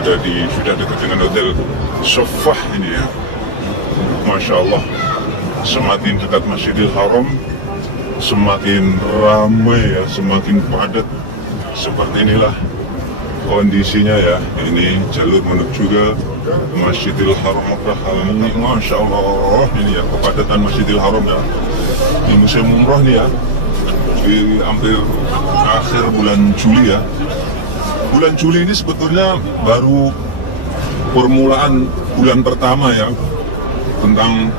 sudah dekat dengan hotel Sofah ini ya. Masya Allah, semakin dekat Masjidil Haram semakin ramai ya, semakin padat. Seperti inilah kondisinya ya. Ini jalur menuju ke Masjidil Haram Mekah ini. Masya Allah, ini ya kepadatan Masjidil Haram ya. Di musim umroh nih ya, di hampir akhir bulan Juli ya. Bulan Juli ini sebetulnya baru permulaan bulan pertama ya tentang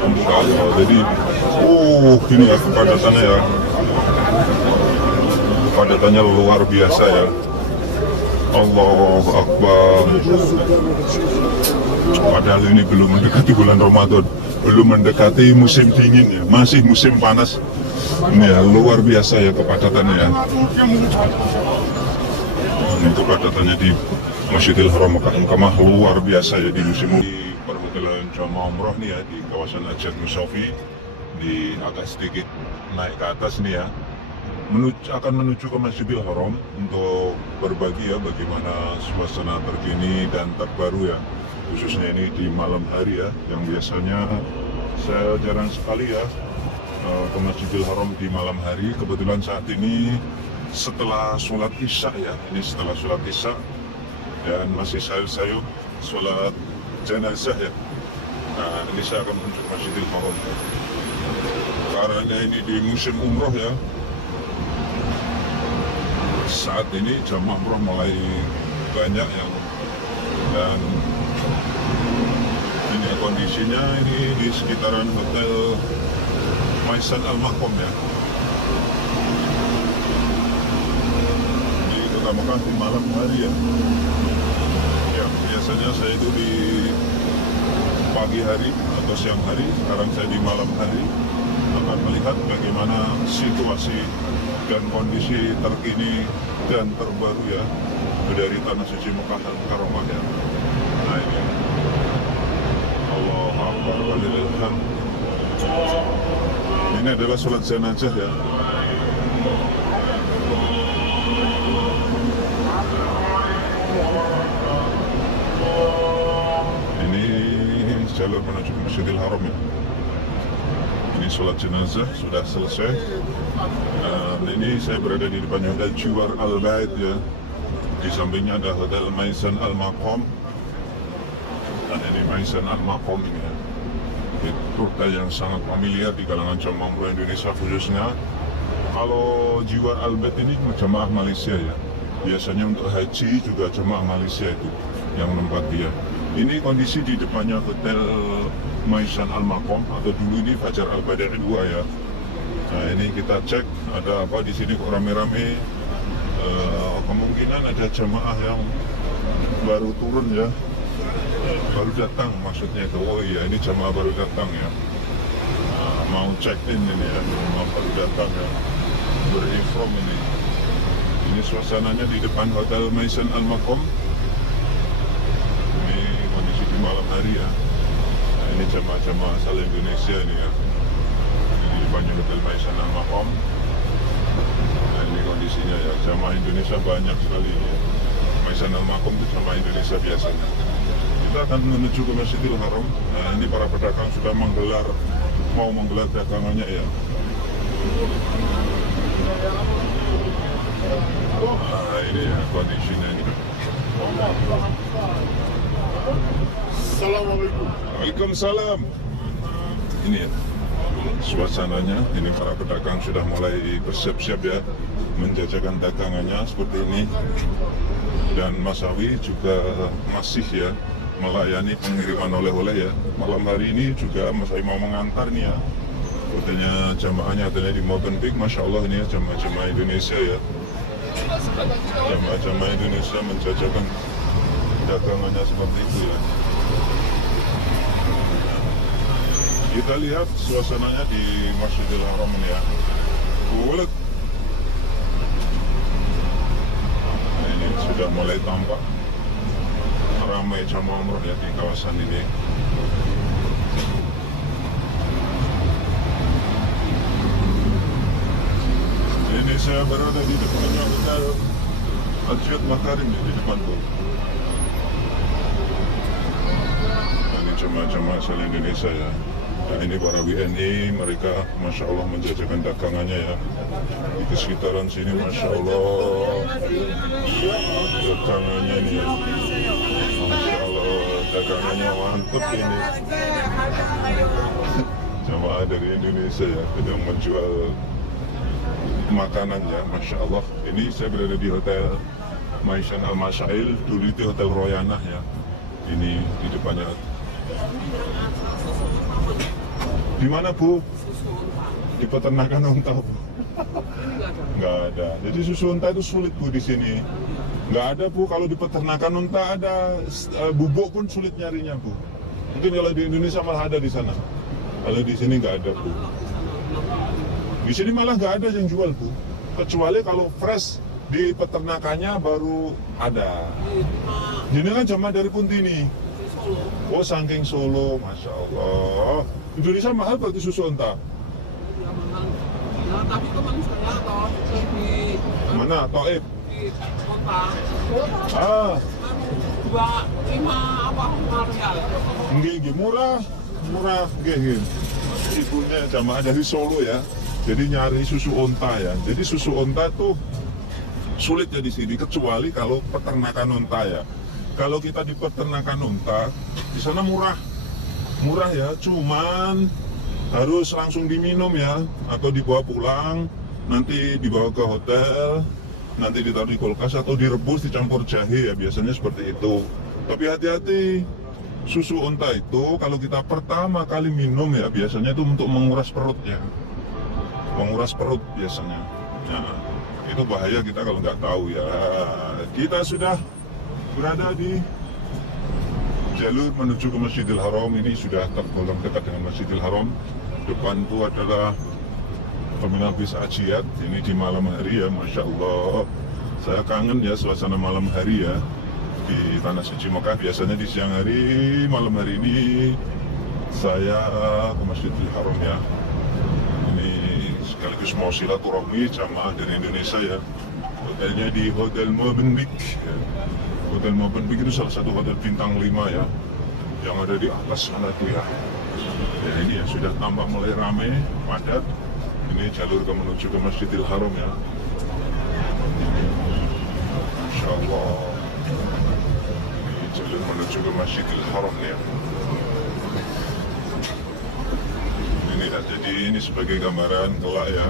Insya Allah. Jadi ini ya kepadatannya ya, kepadatannya luar biasa ya. Allahu Akbar. Padahal ini belum mendekati bulan Ramadan, belum mendekati musim dingin ya, masih musim panas. Ini ya luar biasa ya kepadatannya ya. Ini kepadatannya di Masjidil Haram Mekah luar biasa ya di musim di perhotelan jamaah umroh nih ya, di kawasan Ajat Musafi, di agak sedikit naik ke atas nih ya, akan menuju ke Masjidil Haram untuk berbagi ya bagaimana suasana terkini dan terbaru ya, khususnya ini di malam hari ya, yang biasanya saya jarang sekali ya ke Masjidil Haram di malam hari. Kebetulan saat ini setelah sholat isya ya, ini setelah sholat isya dan masih sayup-sayup sholat jenazah ya. Nah, ini saya akan menuju Masjidil Haram karena ini di musim umroh ya. Saat ini jamaah umroh mulai banyak yang, dan ini kondisinya ini di sekitaran hotel Maisan Al Maqam ya. Di Kota Mekah di malam hari ya. Ya, biasanya saya itu di pagi hari atau siang hari, sekarang saya di malam hari akan melihat bagaimana situasi dan kondisi terkini dan terbaru ya dari tanah suci Mekah Al-Mukarramah ya. Nah ini Allahu Akbar walillahil hamd. Ini adalah sholat jenazah ya. Ini jalur menuju Masjidil Haram ya. Ini sholat jenazah sudah selesai. Ini saya berada di depan hotel Jiwar Al Bait ya. Di sampingnya ada hotel Maisan Al Maqam. Dan ini Maisan Al Maqam ini ya. Itu hotel yang sangat familiar di kalangan jamaah umroh Indonesia khususnya. Kalau Jiwar Al Bait ini jamaah Malaysia ya. Biasanya untuk haji juga jamaah Malaysia itu yang menempati dia. Ini kondisi di depannya hotel Maisan Al Maqam atau dulu ini Fajar Al Badari 2 ya. Nah ini kita cek ada apa di sini kok rame-rame. Kemungkinan ada jamaah yang baru turun ya, baru datang maksudnya itu. Oh iya, ini jamaah baru datang ya. Mau check in ini ya, baru datang ya, berihram ini. Ini suasananya di depan hotel Maisan Al Maqam. Ini kondisi di malam hari ya. Nah, ini jamaah-jamaah asal Indonesia ini ya. Di depannya hotel Maisan Al Maqam. Nah, ini kondisinya ya, jamaah Indonesia banyak sekali ini ya. Maisan Al Maqam itu jamaah Indonesia biasanya. Kita akan menuju ke Masjidil Haram. Nah, ini para pedagang sudah mau menggelar dagangannya ya. Nah, ini ya kondisinya ini. Assalamualaikum. Waalaikumsalam. Ini ya suasananya. Ini para pedagang sudah mulai bersiap-siap ya, menjajakan dagangannya seperti ini. Dan Mas Awi juga masih ya melayani pengiriman oleh-oleh ya. Malam hari ini juga Mas Awi mau mengantar nih ya. Hotelnya jamaahnya hotelnya di Movenpick. Masya Allah ini ya jamaah-jamaah Indonesia ya. Jamaah-jamaah Indonesia menjajakan dagangannya seperti itu ya. Kita lihat suasananya di Masjidil Haram ini ya. Bulat. Nah, ini sudah mulai tampak ramai jamaah umroh ya di kawasan ini. Ini saya berada di depannya hotel Ajat Makarim di depan tuh. jemaah asal Indonesia ya. Nah ini para WNI, mereka Masya Allah menjajakan dagangannya ya. Di sekitaran sini Masya Allah dagangannya nih ya. Masya Allah dagangannya mantep ini. Jemaah dari Indonesia ya, sedang menjual makanan ya, Masya Allah. Ini saya berada di Hotel Maishan Al Mashail, dulu itu Hotel Royanah ya. Ini di depannya. Di mana Bu? Di peternakan unta Bu. Nggak ada. Jadi susu unta itu sulit Bu di sini. Nggak ada Bu. Kalau di peternakan unta ada, bubuk pun sulit nyarinya Bu. Mungkin kalau di Indonesia malah ada di sana. Kalau di sini nggak ada Bu. Di sini malah nggak ada yang jual Bu. Kecuali kalau fresh di peternakannya baru ada. Ini kan jamaah dari Puntini. Oh saking Solo, Masya Allah. Indonesia mahal berarti susu unta. Ya mahal. Ya tapi teman saya toh di Mana? Taib? di kota. Ah, 25 apa Marial. nggih, murah, nggih. Ibunya jamaah dari Solo ya. Jadi nyari susu unta ya. Jadi susu unta tuh sulit ya di sini, kecuali kalau peternakan unta ya. Kalau kita di peternakan unta, di sana murah ya, cuman harus langsung diminum ya, atau dibawa pulang, nanti dibawa ke hotel, nanti ditaruh di kulkas atau direbus dicampur jahe ya, biasanya seperti itu. Tapi hati-hati, susu unta itu kalau kita pertama kali minum ya, biasanya itu untuk menguras perut ya, menguras perut biasanya. Nah, itu bahaya kita kalau nggak tahu ya. Kita sudah berada di jalur menuju ke Masjidil Haram. Ini sudah tergolong dekat dengan Masjidil Haram. Depan itu adalah terminal bis Ajiat. Ini di malam hari ya, Masya Allah. Saya kangen ya suasana malam hari ya di Tanah Suci Mekah. Biasanya di siang hari, malam hari ini saya ke Masjidil Haram ya. Ini sekaligus mau silaturahmi jamaah dari Indonesia ya. Hotelnya di Hotel Movenpick ya. Hotel Movenpick itu salah satu hotel bintang 5 ya, yang ada di atas sana itu ya. Ya ini ya sudah tambah mulai ramai, padat. Ini jalur menuju ke Masjidil Haram ya. Masya Allah. Ini jalur menuju ke Masjidil Haram ya. Ini ya, jadi ini sebagai gambaran kelak ya,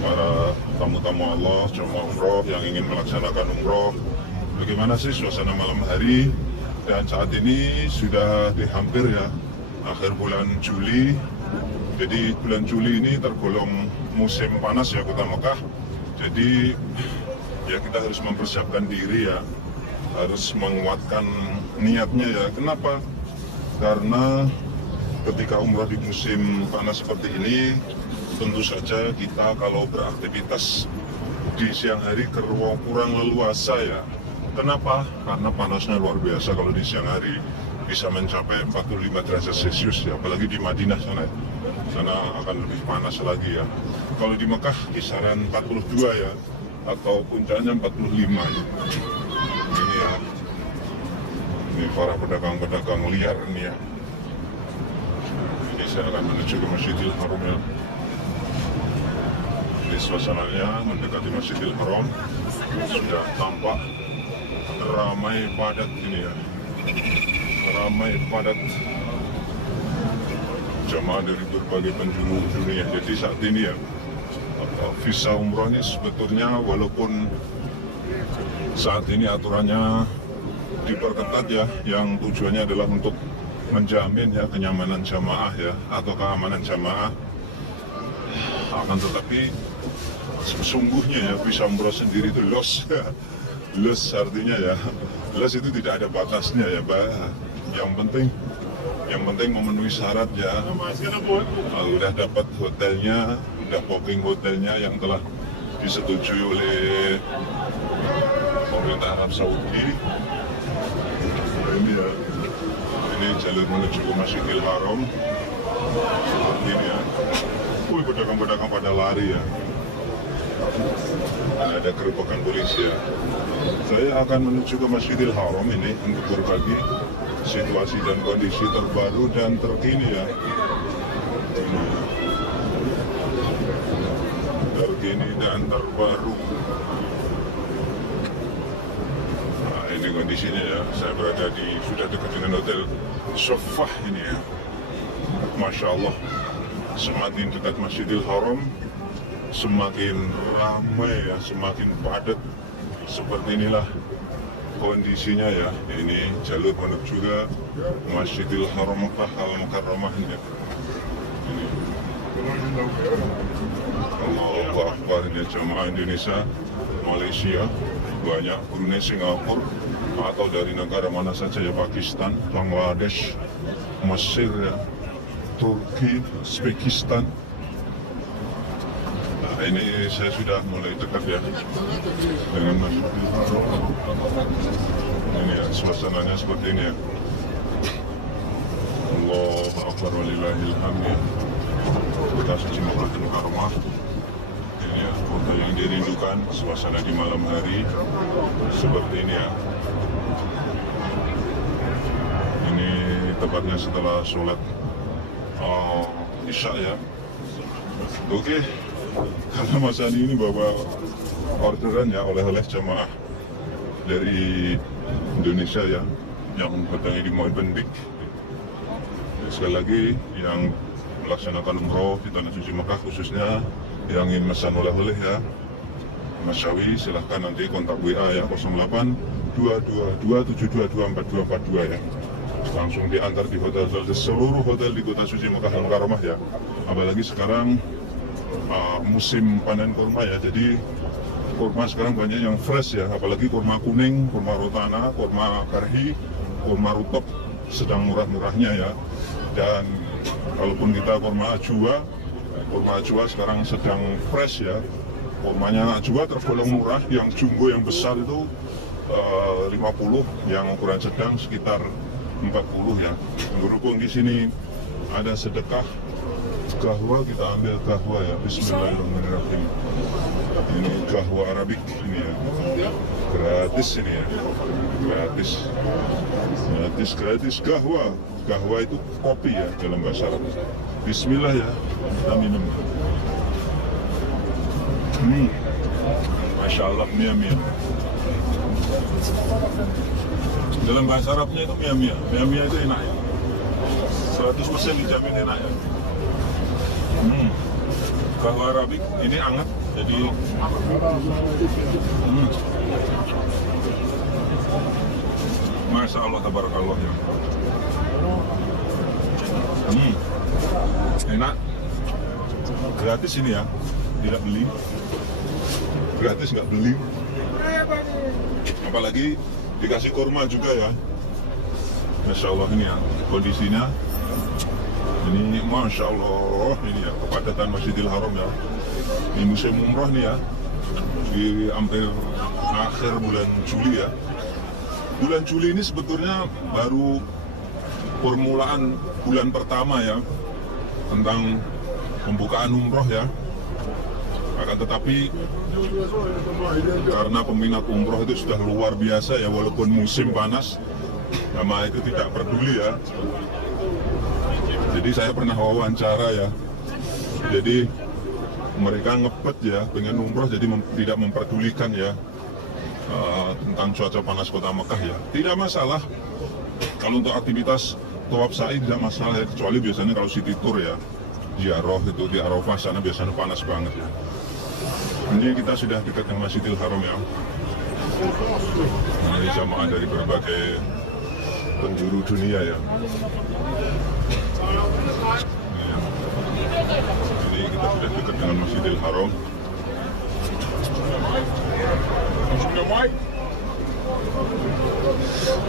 para tamu-tamu Allah, jemaah umroh yang ingin melaksanakan umroh. Bagaimana sih suasana malam hari? Dan saat ini sudah di hampir ya akhir bulan Juli. Jadi bulan Juli ini tergolong musim panas ya kota Mekah. Jadi ya kita harus mempersiapkan diri ya, harus menguatkan niatnya ya. Kenapa? Karena ketika umrah di musim panas seperti ini, tentu saja kita kalau beraktivitas di siang hari kurang leluasa ya. Kenapa? Karena panasnya luar biasa. Kalau di siang hari bisa mencapai 45 derajat Celcius ya, apalagi di Madinah sana. Sana akan lebih panas lagi ya. Kalau di Mekah kisaran 42 ya, atau puncaknya 45 ya. Ini ya, ini para pedagang-pedagang liar ini ya. Ini saya akan menuju ke Masjidil Haram ya. Ini suasananya mendekati Masjidil Haram, sudah tampak ramai padat ini ya, ramai padat jamaah dari berbagai penjuru dunia. Jadi saat ini ya, visa umroh ini sebetulnya walaupun saat ini aturannya diperketat ya, yang tujuannya adalah untuk menjamin ya kenyamanan jamaah ya, atau keamanan jamaah, akan tetapi sesungguhnya ya visa umroh sendiri itu los. Los artinya ya, los itu tidak ada batasnya ya Pak. Yang penting memenuhi syarat ya. Udah dapat hotelnya, udah booking hotelnya yang telah disetujui oleh pemerintah Arab Saudi. Ini ya, ini jalur menuju ke Masjidil Haram. Seperti ini ya. Pedagang-pedagang pada lari ya. Ada gerobokan polisi ya. Saya akan menuju ke Masjidil Haram ini untuk berbagi situasi dan kondisi terbaru dan terkini ya. Terkini dan terbaru. Nah, ini kondisinya ya. Saya berada sudah dekat dengan hotel Sofah ini ya. Masya Allah, semakin dekat Masjidil Haram, semakin ramai ya, semakin padat. Seperti inilah kondisinya ya. Ini jalur menuju ke Masjidil Haram Mekah Al-Mukarramah ini. Ini. Allahu Akbar, ini jamaah Indonesia, Malaysia, banyak Brunei, Singapura, atau dari negara mana saja ya, Pakistan, Bangladesh, Mesir ya, Turki, Uzbekistan. Nah, ini saya sudah mulai dekat ya dengan Masjidil Haram. Ini ya, suasananya seperti ini ya. Allahu Akbar walillahil hamd ya. Kita suci Makkah Al-Mukarramah. Ini ya, kota yang dirindukan, suasana di malam hari seperti ini ya. Ini tepatnya setelah sholat Isya ya. Oke, karena Mas Ani ini bawa orderan ya, oleh-oleh jamaah dari Indonesia ya, yang bertanya di Movenpick. Sekali lagi yang melaksanakan umroh di Tanah Suci Mekah, khususnya yang ingin memesan oleh-oleh ya, Mas Syawi, silahkan nanti kontak WA ya, 082227224242 ya. Langsung diantar di hotel-hotel, seluruh hotel di Kota Suci Mekah Al-Mukarramah ya. Apalagi sekarang musim panen kurma ya, jadi kurma sekarang banyak yang fresh ya, apalagi kurma kuning, kurma rotana, kurma karhi, kurma rutop sedang murah-murahnya ya. Dan kalaupun kita kurma ajwa sekarang sedang fresh ya. Kurmanya ajwa tergolong murah, yang jumbo yang besar itu 50, yang ukuran sedang sekitar 40 ya. Berhubung di sini ada sedekah kahwa, kita ambil kahwa ya. Bismillahirrahmanirrahim. Ini kahwa Arabik ini ya, gratis ini ya, gratis kahwa. Kahwa itu kopi ya dalam bahasa Arab. Bismillah ya, kita minum. Masya Allah, mia. Dalam bahasa Arabnya itu mia. Mia itu enak ya, 100% dijamin enak ya. Kahwa Arabik ini hangat, jadi Masya Allah, tabarakallah ya. Enak, gratis ini ya, tidak beli, gratis nggak beli, apalagi dikasih kurma juga ya. Masya Allah ini ya kondisinya. Ini Masya Allah, ini ya kepadatan Masjidil Haram ya. Ini musim umroh nih ya, di hampir akhir bulan Juli ya. Bulan Juli ini sebetulnya baru permulaan bulan pertama ya, tentang pembukaan umroh ya. Akan tetapi karena peminat umroh itu sudah luar biasa ya, walaupun musim panas, sama itu tidak peduli ya. Jadi saya pernah wawancara ya, jadi mereka ngebet ya pengen umroh, jadi tidak memperdulikan ya tentang cuaca panas kota Mekah ya. Tidak masalah kalau untuk aktivitas tawaf sa'i, tidak masalah ya, kecuali biasanya kalau city tour ya, ziarah itu di Arafah sana biasanya panas banget ya. Ini kita sudah dekat dengan Masjidil Haram ya. Nah, ini jamaah dari berbagai penjuru dunia ya. Ini kita sudah dekat dengan Masjidil Haram.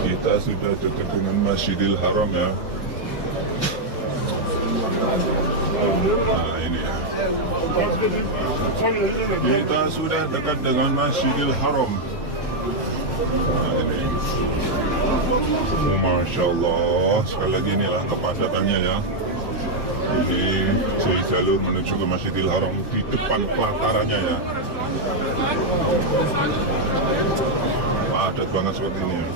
Kita sudah dekat dengan Masjidil Haram ya. Nah ini ya, kita sudah dekat dengan Masjidil Haram. Nah ini, Masya Allah, sekali lagi inilah kepadatannya ya. Ini jalur menuju ke Masjidil Haram di depan pelatarannya ya. Padat banget seperti ini ya.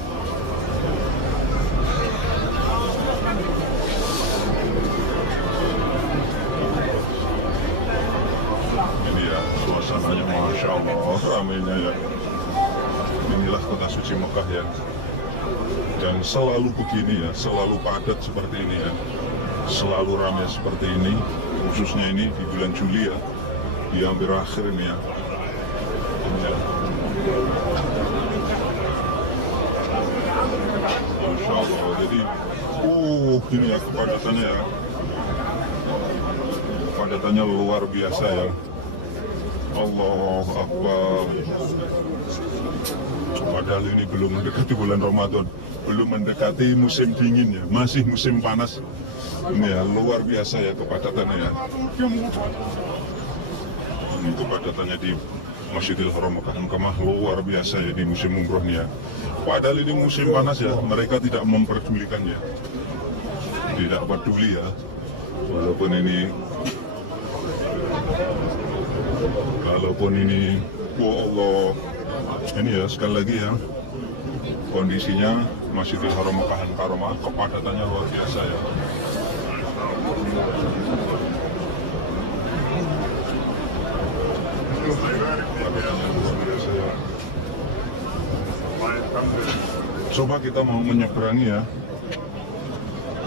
ramainya ya. Inilah kota suci Mekah ya. Dan selalu begini ya, selalu padat seperti ini ya. Selalu ramai seperti ini, khususnya ini di bulan Juli ya. Di hampir akhir ini ya. Ya. Masya Allah, jadi ini ya kepadatannya ya. Kepadatannya luar biasa ya. Allahu Akbar. Padahal ini belum mendekati bulan Ramadan, belum mendekati musim dingin ya, masih musim panas. Ini ya luar biasa ya kepadatannya ya. Ini kepadatannya di Masjidil Haram Mekah luar biasa ya di musim umroh nih ya. Padahal ini musim panas ya, mereka tidak memperdulikan ya, tidak peduli ya. Walaupun ini, Allah, ini ya sekali lagi ya, kondisinya Masjidil Haram Mekah Al-Mukarramah kepadatannya luar biasa ya. Coba kita mau menyeberangi ya,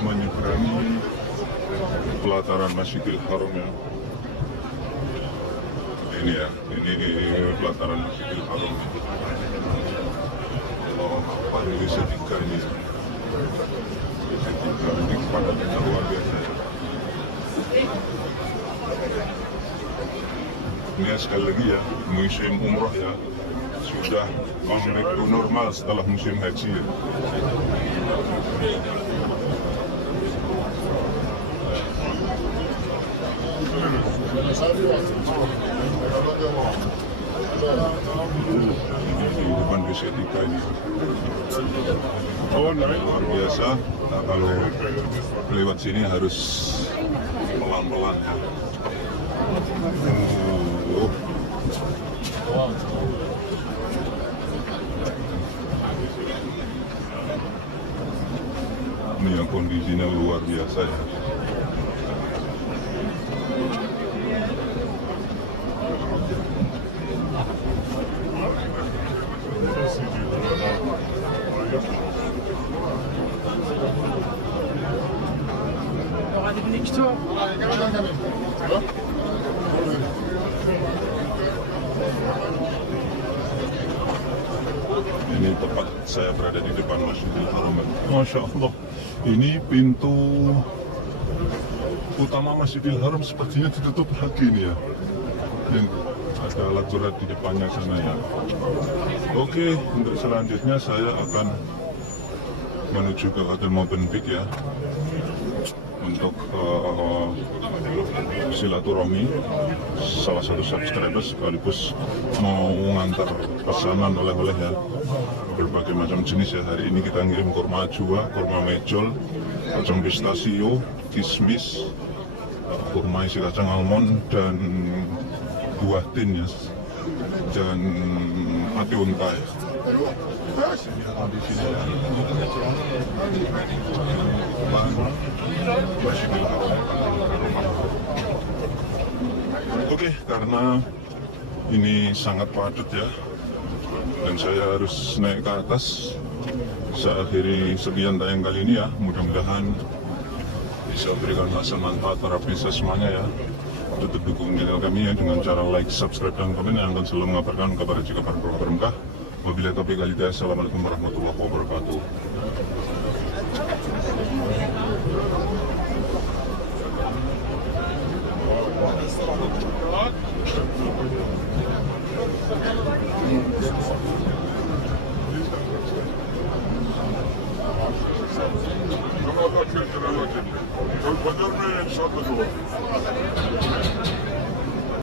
menyeberangi pelataran Masjidil Haram ya. Ini ya, ini pelataran Masjidil Haram. Oh, apa ini setika ini? Setika ini kepadatannya luar biasa ya. Ini sekali lagi ya, musim umroh ya, sudah back to normal setelah musim haji ya. Kehidupan di setika ini luar biasa. Nah, kalau lewat sini harus pelan-pelan ya. Ini yang kondisinya luar biasa ya. Ini tepat saya berada di depan Masjidil Haram. Masya Allah, ini pintu utama Masjidil Haram sepertinya ditutup lagi nih ya. Dan ada alat berat di depannya sana ya. Oke, untuk selanjutnya saya akan menuju ke Hotel Movenpick ya, untuk silaturahmi salah satu subscriber, sekaligus mau ngantar pesanan oleh-oleh ya, berbagai macam jenis ya. Hari ini kita ngirim kurma ajwa, kurma mejol, kacang pistachio, kismis, kurma isi kacang almond, dan buah tin ya, dan ati unta ya. Oke, karena ini sangat padat ya, dan saya harus naik ke atas. Saya akhiri sekian tayang kali ini ya. Mudah-mudahan bisa memberikan hasil manfaat para pemirsa semuanya ya. Tetap dukung channel kami ya dengan cara like, subscribe, dan komen yang akan selalu mengabarkan kabar jika para berkah. Wabillahi taufiq wal hidayah. Assalamualaikum warahmatullahi wabarakatuh.